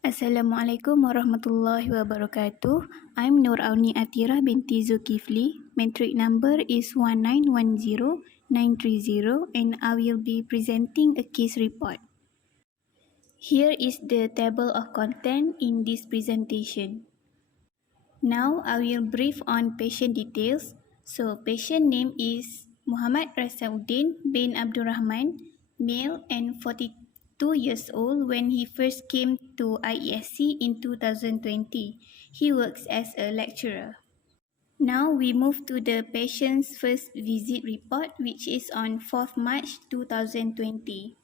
Assalamualaikum warahmatullahi wabarakatuh. I'm Nur Auni Atira binti Zulkifli. Metric number is 1910930 and I will be presenting a case report. Here is the table of content in this presentation. Now I will brief on patient details. So patient name is Muhammad Rasauddin bin Abdurrahman, male and 42 years old when he first came to IESC in 2020. He works as a lecturer. Now we move to the patient's first visit report, which is on 4th March 2020.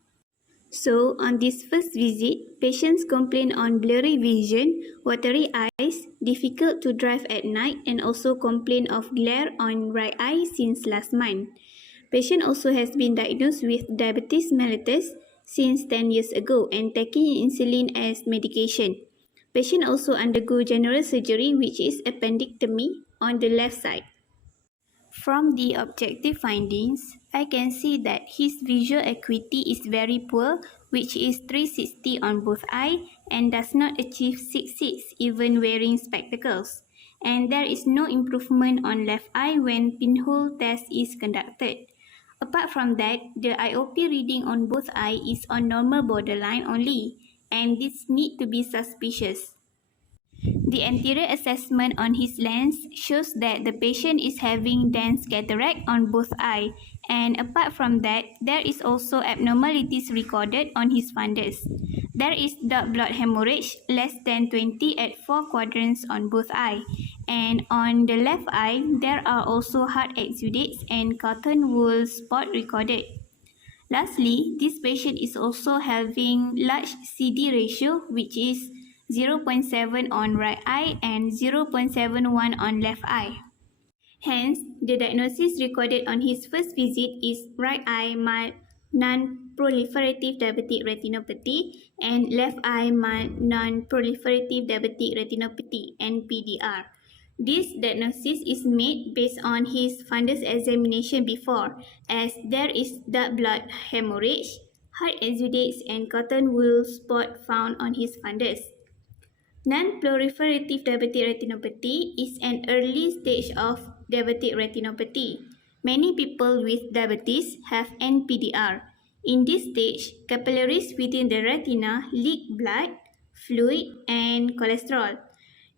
So, on this first visit, patients complain on blurry vision, watery eyes, difficult to drive at night, and also complain of glare on right eye since last month. Patient also has been diagnosed with diabetes mellitus since 10 years ago and taking insulin as medication. Patient also undergo general surgery, which is appendectomy on the left side. From the objective findings, I can see that his visual acuity is very poor, which is 360 on both eyes and does not achieve 6/6 even wearing spectacles. And there is no improvement on left eye when pinhole test is conducted. Apart from that, the IOP reading on both eyes is on normal borderline only, and this need to be suspicious. The anterior assessment on his lens shows that the patient is having dense cataract on both eyes, and apart from that, there is also abnormalities recorded on his fundus. There is dark blood hemorrhage less than 20 at 4 quadrants on both eyes, and on the left eye, there are also hard exudates and cotton wool spot recorded. Lastly, this patient is also having large CD ratio, which is 0.7 on right eye and 0.71 on left eye. Hence, the diagnosis recorded on his first visit is right eye mild non-proliferative diabetic retinopathy and left eye mild non-proliferative diabetic retinopathy (NPDR). This diagnosis is made based on his fundus examination before, as there is dark blood hemorrhage, hard exudates and cotton wool spot found on his fundus. Non-proliferative diabetic retinopathy is an early stage of diabetic retinopathy. Many people with diabetes have NPDR. In this stage, capillaries within the retina leak blood, fluid, and cholesterol.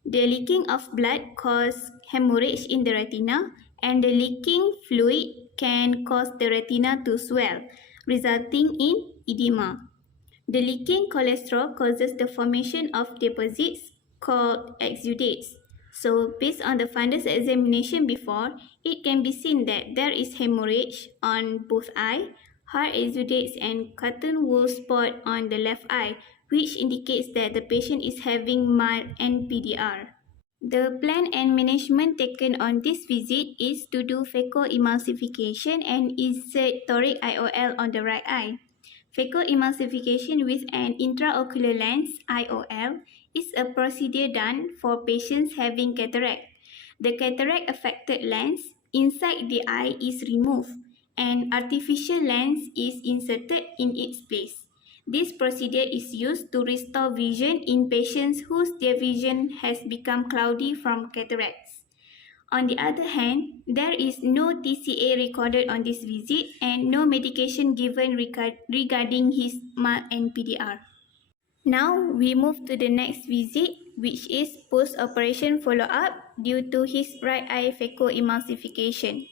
The leaking of blood causes hemorrhage in the retina, and the leaking fluid can cause the retina to swell, resulting in edema. The leaking cholesterol causes the formation of deposits called exudates. So, based on the fundus examination before, it can be seen that there is hemorrhage on both eyes, hard exudates and cotton wool spot on the left eye, which indicates that the patient is having mild NPDR. The plan and management taken on this visit is to do phacoemulsification and insert toric IOL on the right eye. Phacoemulsification with an intraocular lens (IOL) is a procedure done for patients having cataract. The cataract-affected lens inside the eye is removed, and artificial lens is inserted in its place. This procedure is used to restore vision in patients whose their vision has become cloudy from cataracts. On the other hand, there is no TCA recorded on this visit and no medication given regarding his mild NPDR. Now we move to the next visit, which is post-operation follow-up due to his right eye phacoemulsification.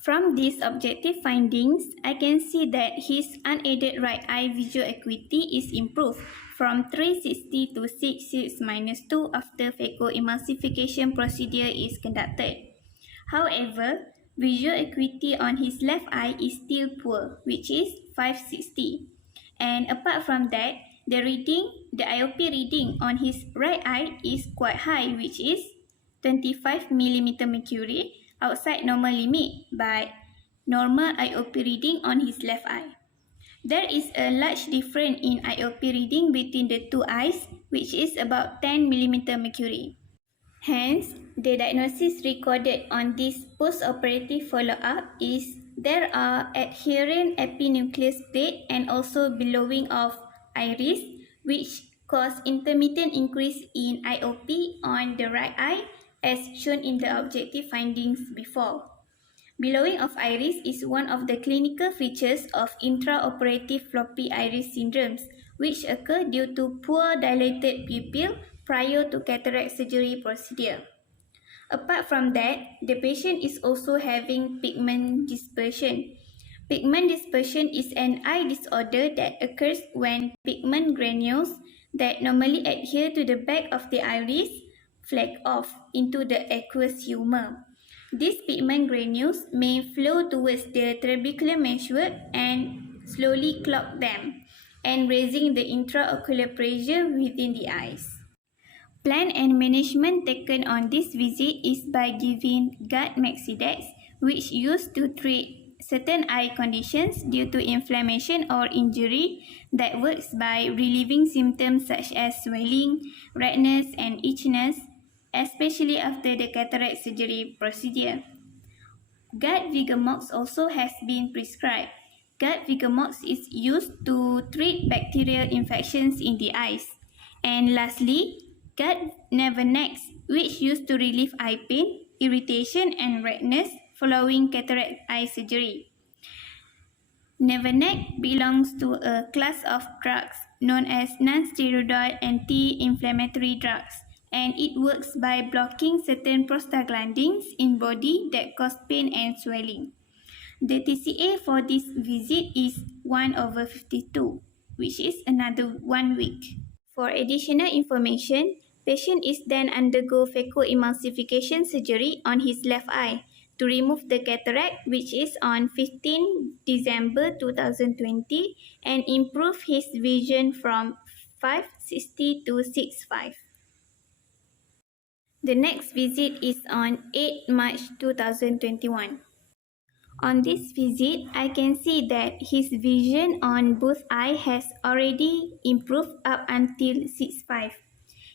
From these objective findings, I can see that his unaided right eye visual acuity is improved from 360 to 6/2 after phacoemulsification procedure is conducted. However, visual acuity on his left eye is still poor, which is 5/60. And apart from that, the IOP reading on his right eye is quite high, which is 25 mm mercury, outside normal limit, but normal IOP reading on his left eye. There is a large difference in IOP reading between the two eyes, which is about 10 mm mercury. Hence, the diagnosis recorded on this post-operative follow-up is there are adherent epinucleus plate and also billowing of iris, which cause intermittent increase in IOP on the right eye as shown in the objective findings before. Billowing of iris is one of the clinical features of intraoperative floppy iris syndromes, which occur due to poor dilated pupil prior to cataract surgery procedure. Apart from that, the patient is also having pigment dispersion. Pigment dispersion is an eye disorder that occurs when pigment granules that normally adhere to the back of the iris flake off into the aqueous humor. These pigment granules may flow towards the trabecular meshwork and slowly clog them, and raising the intraocular pressure within the eyes. Plan and management taken on this visit is by giving GAD Maxidex, which used to treat certain eye conditions due to inflammation or injury that works by relieving symptoms such as swelling, redness, and itchiness, especially after the cataract surgery procedure. GAD Vigamox also has been prescribed. GAD Vigamox is used to treat bacterial infections in the eyes. And lastly, GAD Nevernex, which used to relieve eye pain, irritation, and redness following cataract eye surgery. Nevernex belongs to a class of drugs known as non-steroidal anti-inflammatory drugs, and it works by blocking certain prostaglandins in body that cause pain and swelling. The TCA for this visit is 1/52, which is another 1 week. For additional information, patient is then undergo phacoemulsification surgery on his left eye to remove the cataract, which is on 15 December 2020, and improve his vision from 560 to 65. The next visit is on 8 March 2021. On this visit, I can see that his vision on both eyes has already improved up until 6.5.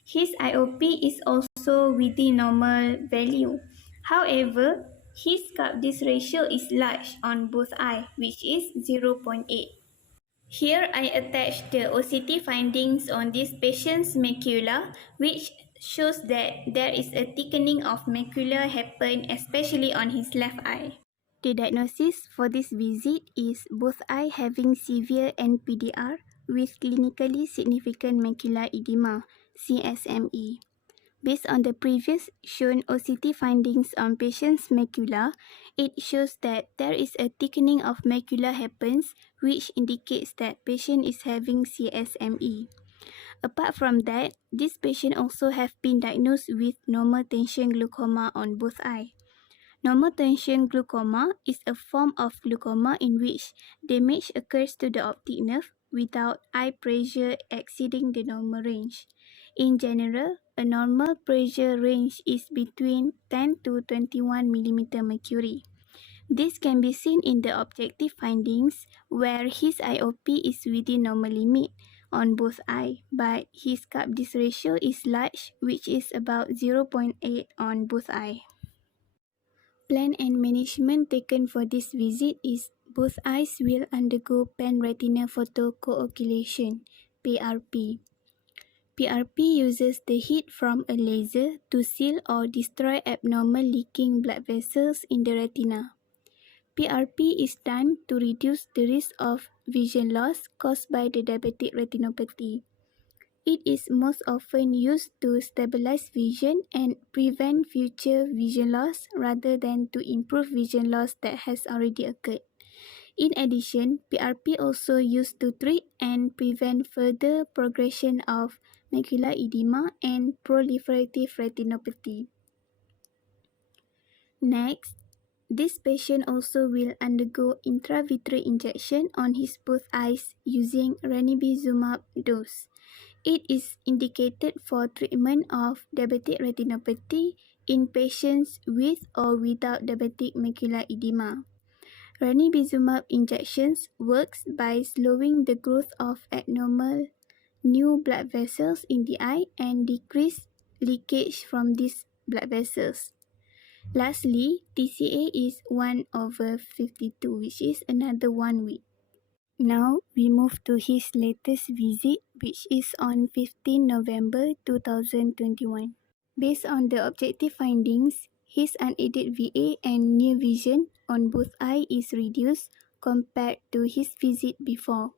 His IOP is also within normal value. However, his cup-disc ratio is large on both eyes, which is 0.8. Here I attach the OCT findings on this patient's macula, which shows that there is a thickening of macula happen, especially on his left eye. The diagnosis for this visit is both eye having severe NPDR with clinically significant macular edema, CSME. Based on the previous shown OCT findings on patient's macula, it shows that there is a thickening of macula happens, which indicates that patient is having CSME. Apart from that, this patient also have been diagnosed with normal tension glaucoma on both eyes. Normal tension glaucoma is a form of glaucoma in which damage occurs to the optic nerve without eye pressure exceeding the normal range. In general, a normal pressure range is between 10 to 21 mm mercury. This can be seen in the objective findings where his IOP is within normal limit on both eyes, but his cup-disc ratio is large, which is about 0.8 on both eyes. Plan and management taken for this visit is both eyes will undergo pan-retinal photocoagulation, PRP. PRP uses the heat from a laser to seal or destroy abnormal leaking blood vessels in the retina. PRP is done to reduce the risk of vision loss caused by the diabetic retinopathy. It is most often used to stabilize vision and prevent future vision loss rather than to improve vision loss that has already occurred. In addition, PRP also used to treat and prevent further progression of macular edema and proliferative retinopathy. Next, this patient also will undergo intravitreal injection on his both eyes using ranibizumab dose. It is indicated for treatment of diabetic retinopathy in patients with or without diabetic macular edema. Ranibizumab injections works by slowing the growth of abnormal new blood vessels in the eye and decrease leakage from these blood vessels. Lastly, TCA is 1/52, which is another 1 week. Now we move to his latest visit, which is on 15 November 2021. Based on the objective findings, his unaided VA and near vision on both eyes is reduced compared to his visit before.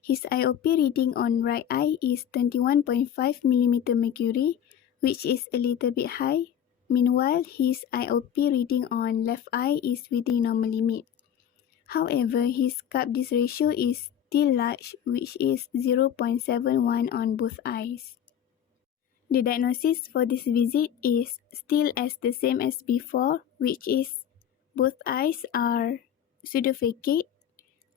His IOP reading on right eye is 21.5 mm mercury, which is a little bit high. Meanwhile, his IOP reading on left eye is within normal limit. However, his cup-disc ratio is still large, which is 0.71 on both eyes. The diagnosis for this visit is still as the same as before, which is both eyes are pseudophakic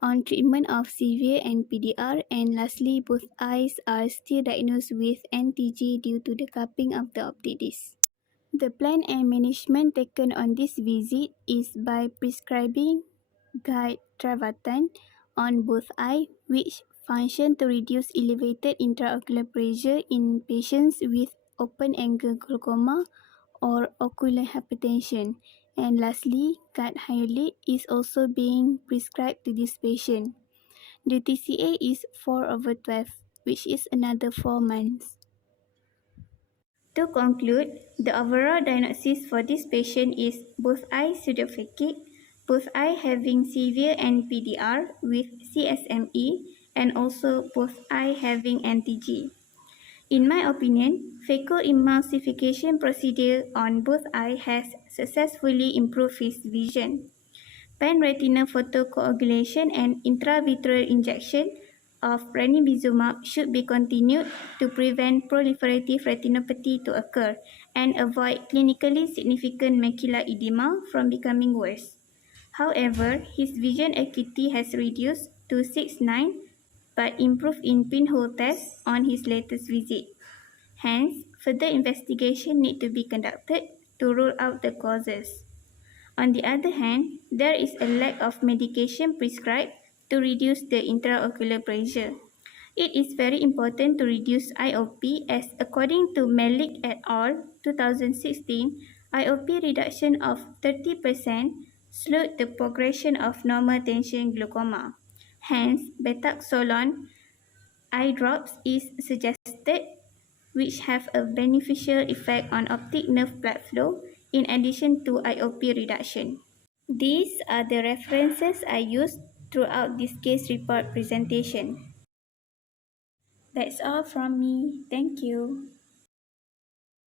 on treatment of severe NPDR, and lastly, both eyes are still diagnosed with NTG due to the cupping of the optic disc. The plan and management taken on this visit is by prescribing guide Travatan on both eyes, which function to reduce elevated intraocular pressure in patients with open-angle glaucoma or ocular hypertension. And lastly, guide Hyalid is also being prescribed to this patient. The TCA is 4/12, which is another 4 months. To conclude, the overall diagnosis for this patient is both eyes pseudophakic, both eye having severe NPDR with CSME, and also both eye having NTG. In my opinion, phacoemulsification procedure on both eyes has successfully improved his vision. Pan-retinal photocoagulation and intravitreal injection of ranibizumab should be continued to prevent proliferative retinopathy to occur and avoid clinically significant macular edema from becoming worse. However, his vision acuity has reduced to 6/9 but improved in pinhole test on his latest visit. Hence, further investigation need to be conducted to rule out the causes. On the other hand, there is a lack of medication prescribed to reduce the intraocular pressure. It is very important to reduce IOP as according to Malik et al. 2016, IOP reduction of 30% slowed the progression of normal tension glaucoma. Hence, betaxolone eye drops is suggested, which have a beneficial effect on optic nerve blood flow in addition to IOP reduction. These are the references I used throughout this case report presentation. That's all from me. Thank you.